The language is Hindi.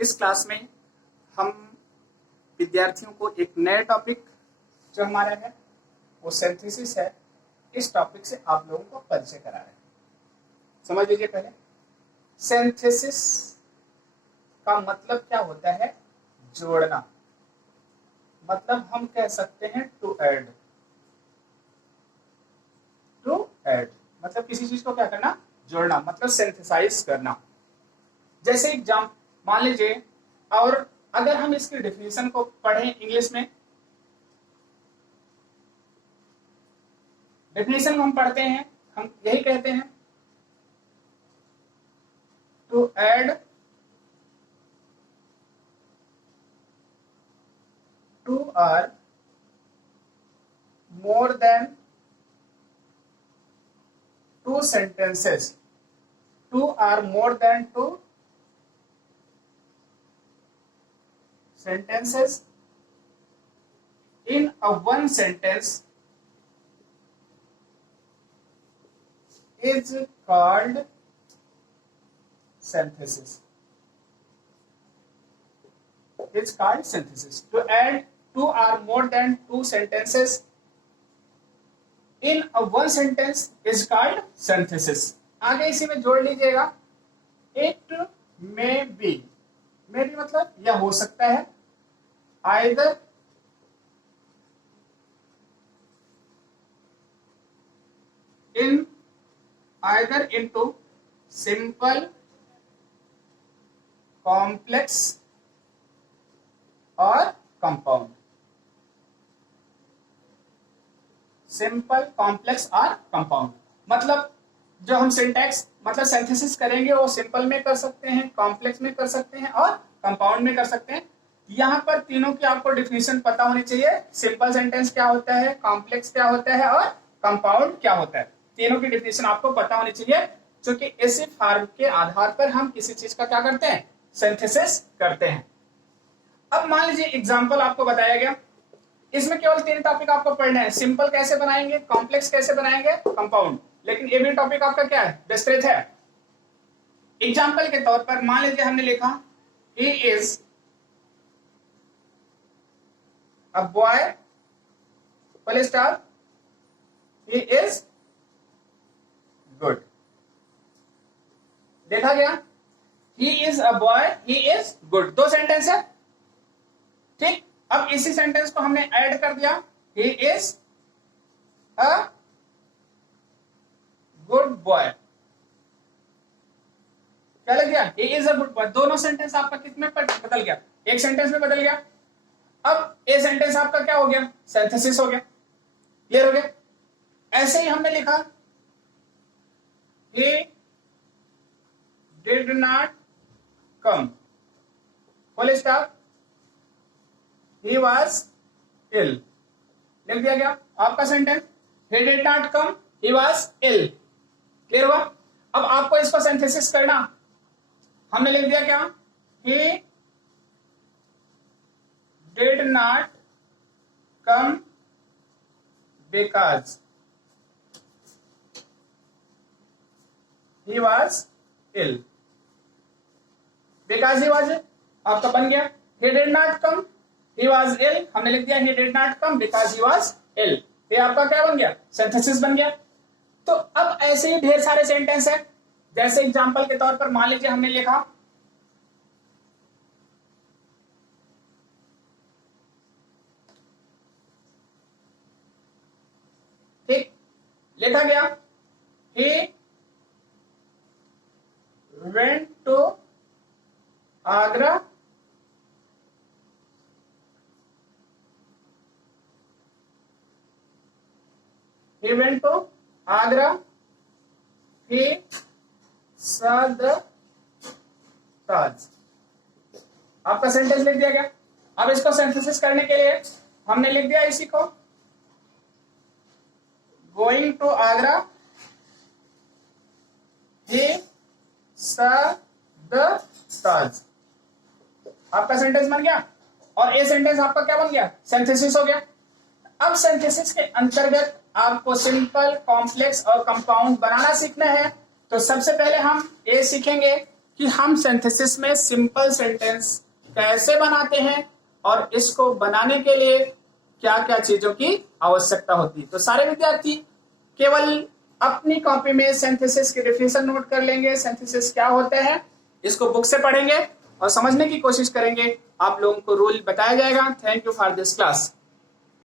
इस क्लास में हम विद्यार्थियों को एक नया टॉपिक जो हमारा है वो सिंथेसिस है, इस टॉपिक से आप लोगों को परिचय करा रहे हैं। समझ लीजिए पहले सिंथेसिस का मतलब क्या होता है, जोड़ना। मतलब हम कह सकते हैं टू ऐड मतलब किसी चीज को क्या करना, जोड़ना, मतलब सिंथेसाइज करना। जैसे एग्जाम मान लीजिए, और अगर हम इसकी डेफिनेशन को पढ़ें इंग्लिश में, डेफिनेशन को हम पढ़ते हैं, हम यही कहते हैं to add two or more than two sentences, two or more than two sentences in a one sentence is called synthesis. It's called synthesis. To add two or more than two sentences in a one sentence is called synthesis. आगे इसी में जोड़ लीजिएगा, it may be मतलब यह हो सकता है, either into simple, complex और compound. सिंपल, कॉम्प्लेक्स और कंपाउंड। मतलब जो हम सिंटैक्स मतलब सिंथेसिस करेंगे वो सिंपल में कर सकते हैं, कॉम्प्लेक्स में कर सकते हैं और कंपाउंड में कर सकते हैं। यहाँ पर तीनों की आपको डिफिनीशन पता होनी चाहिए। सिंपल सेंटेंस क्या होता है, कॉम्प्लेक्स क्या होता है और कंपाउंड क्या होता है, तीनों की डिफिनीशन आपको पता होनी चाहिए, क्योंकि इसी फॉर्म के आधार पर हम किसी चीज का क्या करते हैं, सिंथेसिस करते हैं। अब मान लीजिए एग्जाम्पल आपको बताया गया, इसमें केवल तीन टॉपिक आपको पढ़ने हैं, सिंपल कैसे बनाएंगे, कॉम्प्लेक्स कैसे बनाएंगे, कंपाउंड। लेकिन ये भी टॉपिक आपका क्या है, विस्तृत है। एग्जाम्पल के तौर पर मान लीजिए हमने लिखा he is a boy full stop, he is good. देखा गया, he is a boy, he is good, दो सेंटेंस है, ठीक। अब इसी सेंटेंस को हमने ऐड कर दिया, he is a good boy। क्या लग गया, he is a good boy। दोनों सेंटेंस आपका कितने पर बदल गया, एक सेंटेंस में बदल गया। अब ये सेंटेंस आपका क्या हो गया, सिंथेसिस हो गया, क्लियर हो गया। ऐसे ही हमने लिखा he did not come, full stop, he was ill। लिख दिया गया आपका sentence, he did not come, he was ill। Clear हुआ। अब आपको इसको सिंथेसिस करना, हमने लिख दिया क्या, he did not come because he was ill। because he was ill आपका बन गया, he did not come, he was ill, हमने लिख दिया he did not come because he was ill। ये आपका क्या बन गया, सिंथेसिस बन गया। तो अब ऐसे ही ढेर सारे सेंटेंस है। जैसे एग्जांपल के तौर पर मान लीजिए हमने लिखा ठीक, लिखा गया he went to Agra he went to Agra, he saw the Taj. आपका सेंटेंस लिख दिया गया। अब इसको सिंथेसिस करने के लिए हमने लिख दिया इसी को, going to Agra, he saw the Taj. आपका सेंटेंस बन गया और ये सेंटेंस आपका क्या बन गया, सिंथेसिस हो गया। अब सिंथेसिस के अंतर्गत आपको सिंपल, कॉम्प्लेक्स और कंपाउंड बनाना सीखना है। तो सबसे पहले हम ये सीखेंगे कि हम सिंथेसिस में सिंपल सेंटेंस कैसे बनाते हैं और इसको बनाने के लिए क्या क्या चीजों की आवश्यकता होती है। तो सारे विद्यार्थी केवल अपनी कॉपी में सिंथेसिस की डेफिनेशन नोट कर लेंगे, सिंथेसिस क्या होता है इसको बुक से पढ़ेंगे और समझने की कोशिश करेंगे। आप लोगों को रूल बताया जाएगा। Thank you for this class.